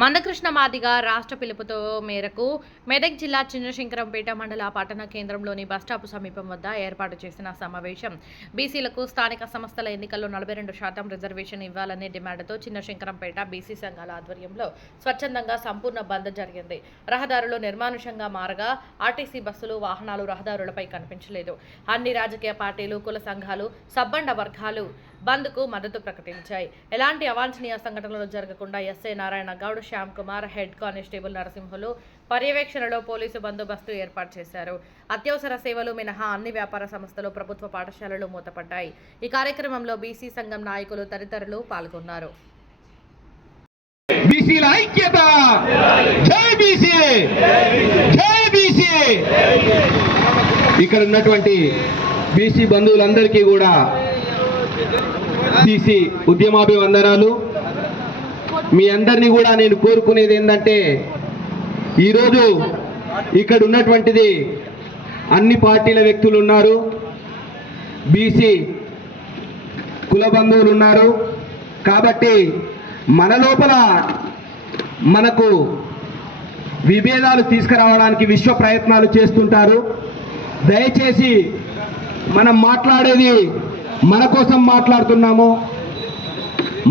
మందకృష్ణ మాదిగ రాష్ట్ర పిలుపుతో మేరకు మెదక్ జిల్లా చిన్నశంకరంపేట మండల పట్టణ కేంద్రంలోని బస్టాపు సమీపం వద్ద ఏర్పాటు చేసిన సమావేశం. బీసీలకు స్థానిక సంస్థల ఎన్నికల్లో నలభై రెండు శాతం రిజర్వేషన్ ఇవ్వాలనే డిమాండ్తో చిన్నశంకరంపేట బీసీ సంఘాల ఆధ్వర్యంలో స్వచ్ఛందంగా సంపూర్ణ బంద్ జరిగింది. రహదారులు నిర్మానుషంగా మారగా ఆర్టీసీ బస్సులు వాహనాలు రహదారులపై కనిపించలేదు. అన్ని రాజకీయ పార్టీలు కుల సంఘాలు సబ్బండ వర్గాలు బంద్కు మద్దతు ప్రకటించాయి. ఎలాంటి అవాంఛనీయ సంఘటనలు జరగకుండా SI Narayana Goud Shyam Kumar head constable Narasimhulu పర్యవేక్షణలో పోలీసు బందోబస్తు ఏర్పాటు చేశారు. అత్యవసర సేవలు మినహా అన్ని వ్యాపార సంస్థలు ప్రభుత్వ పాఠశాలలు మూతపడ్డాయి. ఈ కార్యక్రమంలో బీసీ సంఘం నాయకులు తదితరులు పాల్గొన్నారు. బీసీల ఐక్యత! జై బీసీ! జై బీసీ! ఇక్కడ ఉన్నటువంటి బీసీ బంధువులందరికీ కూడా బీసీ ఉద్యమాభివందనాలు. మీ అందరినీ కూడా నేను కోరుకునేది ఏంటంటే ఈరోజు ఇక్కడ ఉన్నటువంటిది అన్ని పార్టీల వ్యక్తులు ఉన్నారు. బీసీ కుల బంధువులు ఉన్నారు. కాబట్టి మన లోపల మనకు విభేదాలు తీసుకురావడానికి విశ్వ ప్రయత్నాలు చేస్తుంటారు. దయచేసి మనం మాట్లాడేది మన కోసం మాట్లాడుతున్నాము.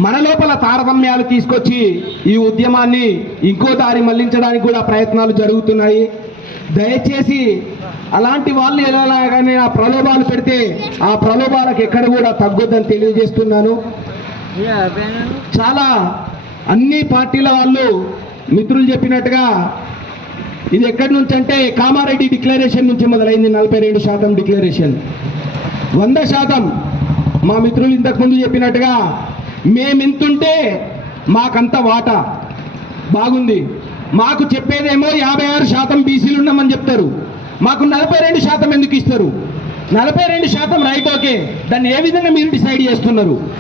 మన లోపల తారతమ్యాలు తీసుకొచ్చి ఈ ఉద్యమాన్ని ఇంకో దారి మళ్ళించడానికి కూడా ప్రయత్నాలు జరుగుతున్నాయి. దయచేసి అలాంటి వాళ్ళు ఎలాగానే ఆ ప్రలోభాలు పెడితే ఆ ప్రలోభాలకు ఎక్కడ కూడా తగ్గొద్దని తెలియజేస్తున్నాను. చాలా అన్ని పార్టీల వాళ్ళు మిత్రులు చెప్పినట్టుగా ఇది ఎక్కడి నుంచి అంటే కామారెడ్డి డిక్లరేషన్ నుంచి మొదలైంది నలభై రెండు శాతం డిక్లరేషన్. వంద శాతం మా మిత్రులు ఇంతకుముందు చెప్పినట్టుగా మేమింతుంటే మాకంత వాటా. బాగుంది. మాకు చెప్పేదేమో యాభై ఆరు శాతం బీసీలు ఉన్నామని చెప్తారు. మాకు నలభై రెండు శాతం ఎందుకు ఇస్తారు? నలభై రెండు శాతం రైట్ ఓకే. దాన్ని ఏ విధంగా మీరు డిసైడ్ చేస్తున్నారు?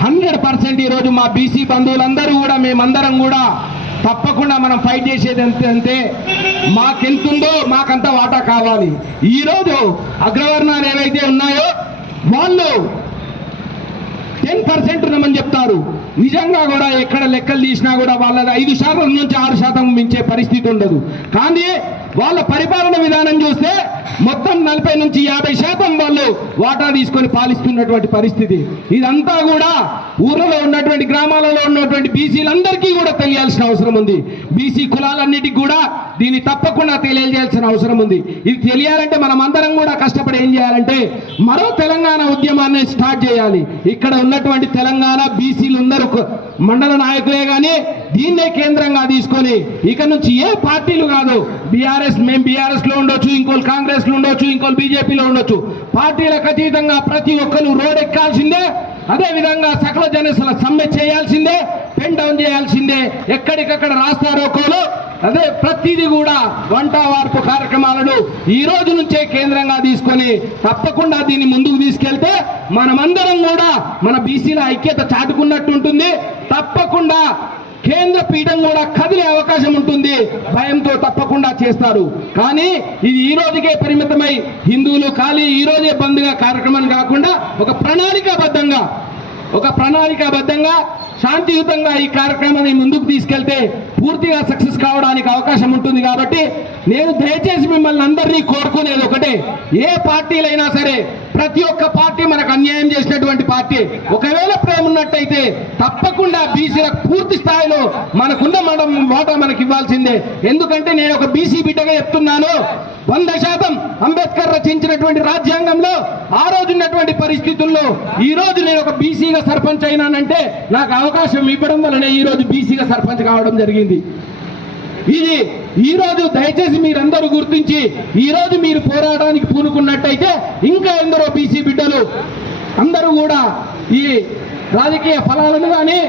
హండ్రెడ్ పర్సెంట్ ఈరోజు మా బీసీ బంధువులందరూ కూడా మేమందరం కూడా తప్పకుండా మనం ఫైట్ చేసేది అంటే మాకెంతుందో మాకంత వాటా కావాలి. ఈరోజు అగ్రవర్ణాలు ఏవైతే ఉన్నాయో వాళ్ళు టెన్ పర్సెంట్ ఉన్నామని చెప్తారు. నిజంగా కూడా ఎక్కడ లెక్కలు తీసినా కూడా వాళ్ళది ఐదు శాతం నుంచి ఆరు శాతం మించే పరిస్థితి ఉండదు. కానీ వాళ్ళ పరిపాలన విధానం చూస్తే మొత్తం నలభై నుంచి యాభై శాతం వాళ్ళు వాటా తీసుకొని పాలిస్తున్నటువంటి పరిస్థితి. ఇదంతా కూడా ఊర్లలో ఉన్నటువంటి గ్రామాలలో ఉన్నటువంటి బీసీలందరికీ కూడా తెలియాల్సిన అవసరం ఉంది. బీసీ కులాలన్నిటికీ కూడా దీన్ని తప్పకుండా తెలియజేయాల్సిన అవసరం ఉంది. ఇది తెలియాలంటే మనం అందరం కూడా కష్టపడి ఏం చేయాలంటే మరో తెలంగాణ ఉద్యమాన్ని స్టార్ట్ చేయాలి. ఇక్కడ ఉన్నటువంటి తెలంగాణ బీసీలు అందరూ మండల నాయకులే కానీ దీన్నే కేంద్రంగా తీసుకొని ఇక నుంచి ఏ పార్టీలు కాదు. బీఆర్ఎస్ మేము బీఆర్ఎస్లో ఉండొచ్చు ఇంకోళ్ళు కాంగ్రెస్లో ఉండొచ్చు ఇంకోళ్ళు బీజేపీలో ఉండొచ్చు. పార్టీలకు అతీతంగా ప్రతి ఒక్కరు రోడ్ ఎక్కాల్సిందే అదేవిధంగా సకల జనసుల సమ్మె చేయాల్సిందే పెన్ డౌన్ చేయాల్సిందే. ఎక్కడికక్కడ రాస్తారోకోలు అదే ప్రతిదీ కూడా వంట వార్పు కార్యక్రమాలను ఈ రోజు నుంచే కేంద్రంగా తీసుకొని తప్పకుండా దీన్ని ముందుకు తీసుకెళ్తే మనమందరం కూడా మన బీసీల ఐక్యత చాటుకున్నట్టు ఉంటుంది తప్పకుండా కేంద్ర పీఠం కూడా కదిలే అవకాశం ఉంటుంది. భయంతో తప్పకుండా చేస్తారు. కానీ ఇది ఈ రోజుకే పరిమితమై హిందువులు ఖాళీ ఈ రోజే బంద్గా కార్యక్రమం కాకుండా ఒక ప్రణాళికాబద్ధంగా ఒక ప్రణాళికాబద్ధంగా శాంతియుతంగా ఈ కార్యక్రమాన్ని ముందుకు తీసుకెళ్తే పూర్తిగా సక్సెస్ కావడానికి అవకాశం ఉంటుంది కాబట్టి నేను దయచేసి మిమ్మల్ని అందరినీ కోరుకునేది ఒకటే. ఏ పార్టీలైనా సరే ప్రతి ఒక్క పార్టీ మనకు అన్యాయం చేసినటువంటి పార్టీ. ఒకవేళ ప్రేమ ఉన్నట్టయితే తప్పకుండా బీసీలకు పూర్తి స్థాయిలో మనకున్న మనం వాటా మనకి ఇవ్వాల్సిందే. ఎందుకంటే నేను ఒక బీసీ బిడ్డగా చెప్తున్నాను. వంద శాతం అంబేద్కర్ రచించినటువంటి రాజ్యాంగంలో ఆ రోజు ఉన్నటువంటి పరిస్థితుల్లో ఈ రోజు నేను ఒక బీసీగా సర్పంచ్ అయినానంటే నాకు అవకాశం ఇవ్వడం వలనే ఈ రోజు బీసీగా సర్పంచ్ కావడం జరిగింది. ఇది ఈరోజు దయచేసి మీరందరూ గుర్తించి ఈరోజు మీరు పోరాటానికి పూనుకున్నట్టయితే ఇంకా ఎందరో బీసీ బిడ్డలు అందరూ కూడా ఈ రాజకీయ ఫలాలను కానీ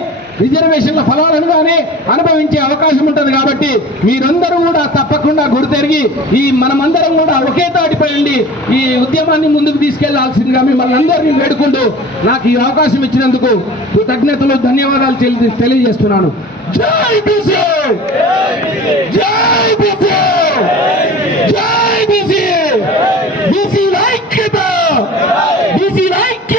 రిజర్వేషన్ల ఫలాలను కానీ అనుభవించే అవకాశం ఉంటుంది కాబట్టి మీరందరూ కూడా తప్పకుండా గుర్తెరిగి ఈ మనమందరం కూడా ఒకే తాటిపై ఈ ఉద్యమాన్ని ముందుకు తీసుకెళ్ళాల్సిందిగా మిమ్మల్ని అందరినీ వేడుకుంటూ నాకు ఈ అవకాశం ఇచ్చినందుకు కృతజ్ఞతలు ధన్యవాదాలు తెలి- తెలియజేస్తున్నాను. జై బీసీ! జై బీసీ! జై బీసీ! బీసీ ఐక్యత బీసీ ఐక్యత